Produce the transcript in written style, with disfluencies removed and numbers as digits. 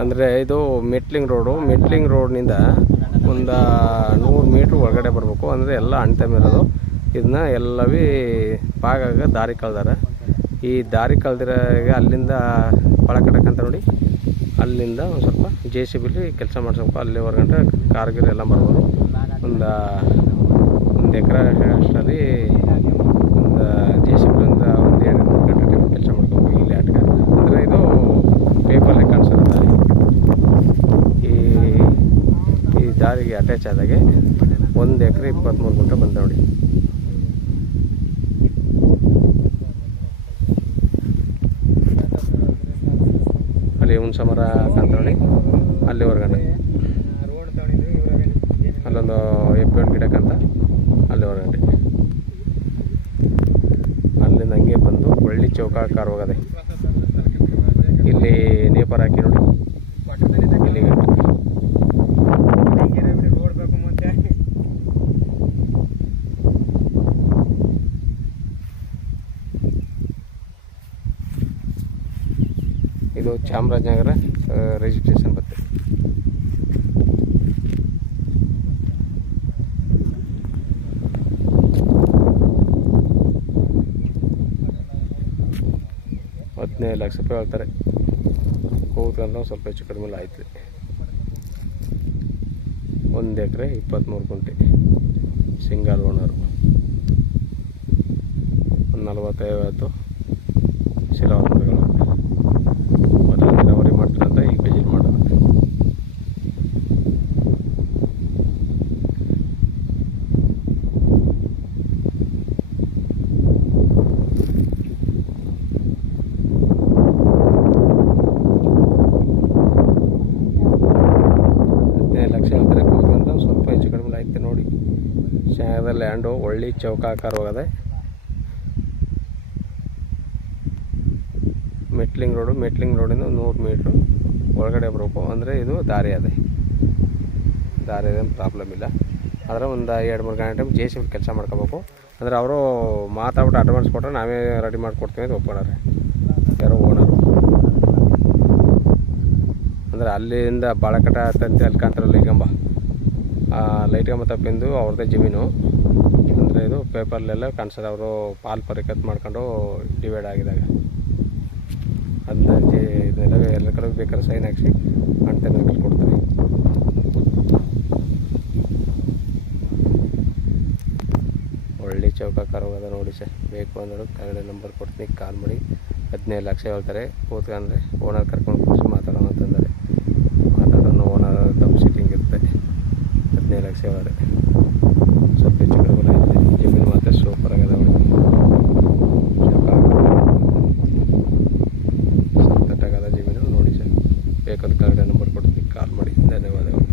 ಅಂದರೆ ಇದು ಮೆಟ್ಲಿಂಗ್ ರೋಡ್ನಿಂದ ಒಂದು 100 ಮೀಟ್ರ್ ಒಳಗಡೆ ಬರಬೇಕು. ಅಂದರೆ ಎಲ್ಲ ಅಣ್ತಮಿರೋದು. ಇದನ್ನ ಎಲ್ಲವೇ ಪಾಗಾಗ ದಾರಿ ಕಳ್ದಾರೆ. ಈ ದಾರಿ ಕಳ್ದಿರಾಗ ಅಲ್ಲಿಂದ ಬಳಕಟಕ್ಕಂತ ನೋಡಿ, ಅಲ್ಲಿಂದ ಒಂದು ಸ್ವಲ್ಪ JCBಲಿ ಕೆಲಸ ಮಾಡಿಸ್ಬೇಕು. ಅಲ್ಲಿ ಹೊರಗಂಟೆ ಕಾರ್ಗಿರ್ ಎಲ್ಲ ಬರ್ಬೋದು. ಒಂದು ಎಕರೆ ಅಷ್ಟರಲ್ಲಿ ಒಂದು JCB ಒಂದು 2-3 ಗಂಟೆ ಟೈಮ್ ಕೆಲಸ ಮಾಡ್ಕೋಬೇಕು ಇಲ್ಲಿ ಆಟಕ್ಕೆ. ಅಂದರೆ ಇದು ಪೇಪರ್ಲೆ ಕಾಣಿಸೋ ದಾರಿ. ಈ ದಾರಿಗೆ ಅಟ್ಯಾಚ್ ಆದಾಗೆ 1 ಎಕರೆ 23 ಗುಂಟೆ ಬಂದ ನೋಡಿ. ಅಲ್ಲಿ ಹುಣಸೆ ಮರ ಕಂತ ನೋಡಿ, ಅಲ್ಲಿ ಹೊರಗಡೆ ಅಲ್ಲೊಂದು ಎಪ್ಪೆ ಗಿಡ ಕಂತ ಅಲ್ಲಿ ಹೊರಗಡೆ. ಅಲ್ಲಿಂದ ಹಂಗೆ ಬಂದು ಒಳ್ಳೆ ಚೌಕಾಕಾರ ಹೋಗದೆ. ಇಲ್ಲಿ ನೇಪಾರ ಹಾಕಿ ನೋಡಿ, ಇಲ್ಲಿ ಇದು ಚಾಮರಾಜನಗರ ರಿಜಿಸ್ಟ್ರೇಷನ್ ಬರುತ್ತೆ. $15 ಲಕ್ಷ ಹೇಳ್ತಾರೆ. ಕೂತ್ಕೊಂಡ್ರೆ ಸ್ವಲ್ಪ ಹೆಚ್ಚು ಕಡಿಮೆ ಆಯ್ತು. 1 ಎಕರೆ 23 ಗುಂಟೆ ಸಿಂಗಲ್ ಓನರು. ಒಂದು 40-50 ಸಿಲವರ್ ಮರಗಳು. ಮತ್ತು ನೀರಾವರಿ ಮಾಡ್ತಾರಂತ ಈಗ ವಿಸಿಟ್ ಮಾಡೋದು. ಸ್ವಲ್ಪ ಹೆಚ್ಚು ಕಡಿಮೆ ಆಯ್ತು ನೋಡಿ. ಚೆನ್ನಾಗದ ಲ್ಯಾಂಡು, ಒಳ್ಳೆ ಚೌಕಾಕಾರ ಹೋಗದೆ. ಮೆಟ್ಲಿಂಗ್ ರೋಡಿಂದ 100 ಮೀಟ್ರು ಒಳಗಡೆ ಬರಬೇಕು. ಅಂದರೆ ಇದು ದಾರಿ ಅದೇ ಪ್ರಾಬ್ಲಮ್ ಇಲ್ಲ. ಆದರೆ ಒಂದು 2-3 ಗಂಟೆ ಟೈಮ್ JCB ಕೆಲಸ ಮಾಡ್ಕೋಬೇಕು. ಅಂದರೆ ಅವರು ಮಾತಾಡ್ಬಿಟ್ಟು ಅಡ್ವಾನ್ಸ್ ಕೊಟ್ಟರೆ ನಾವೇ ರೆಡಿ ಮಾಡಿಕೊಡ್ತೀವಿ ಅಂತ ಒಪ್ಕೊಂಡಾರೆ ಯಾರೋ ಓನರು. ಅಂದರೆ ಅಲ್ಲಿಂದ ಬಾಳಕಟ ತಂತಿ ಅಲ್ಲಿ ಕಾಂತಾರ ಲೈಟ್ ಕಂಬ ತಪ್ಪಿಂದು ಅವ್ರದ್ದೇ ಜಮೀನು. ಅಂದರೆ ಇದು ಪೇಪರ್ಲೆಲ್ಲ ಕಾಣಿಸೋದು. ಅವರು ಪಾಲ್ ಪರಿಕತ್ ಮಾಡ್ಕೊಂಡು ಡಿವೈಡ್ ಆಗಿದಾಗ ಅದನ್ನ ಇದನ್ನೆಲ್ಲ ಎಲ್ಲ ಕಡೆ ಬೇಕಾದ್ರೆ ಸೈನ್ ಹಾಕ್ಸಿ ಅಣ್ತನ ಕೊಡ್ತಾರೆ. ಒಳ್ಳೆ ಚೌಕಾಕಾರ ಹೋಗೋದ ನೋಡಿ ಸರ್. ಬೇಕು ಅಂದ್ರೆ ಕೆಳಗಡೆ ನಂಬರ್ ಕೊಡ್ತೀನಿ, ಕಾಲ್ ಮಾಡಿ. 15 ಲಕ್ಷ ಹೇಳ್ತಾರೆ. ಕೂತ್ಕೊಂಡ್ರೆ ಓನರ್ ಕರ್ಕೊಂಡು ಕೂರಿಸಿ ಮಾತಾಡೋಣ ಅಂತಂದರೆ ಓನರ್ ತಮ್ಮ ಸಿಟ್ಟಿಂಗ್ ಇರುತ್ತೆ. 15 ಲಕ್ಷ ಹೇಳಿದ್ರೆ ಸ್ವಲ್ಪ ಹೆಚ್ಚು ಕಡಿಮೆ ಆಗುತ್ತೆ. ಜಮೀನು ಮಾತ್ರ ಸೂಪರ್ ಆಗದ ನೋಡಿ. ಸಖತ್ತಾಗದ ಜಮೀನು ನೋಡಿ ಸರ್. ಬೇಕಾದ್ರೆ ಕೆಳಗಡೆ ನಂಬರ್ ಕೊಡ್ತೀನಿ, ಕಾಲ್ ಮಾಡಿ. ಧನ್ಯವಾದಗಳು.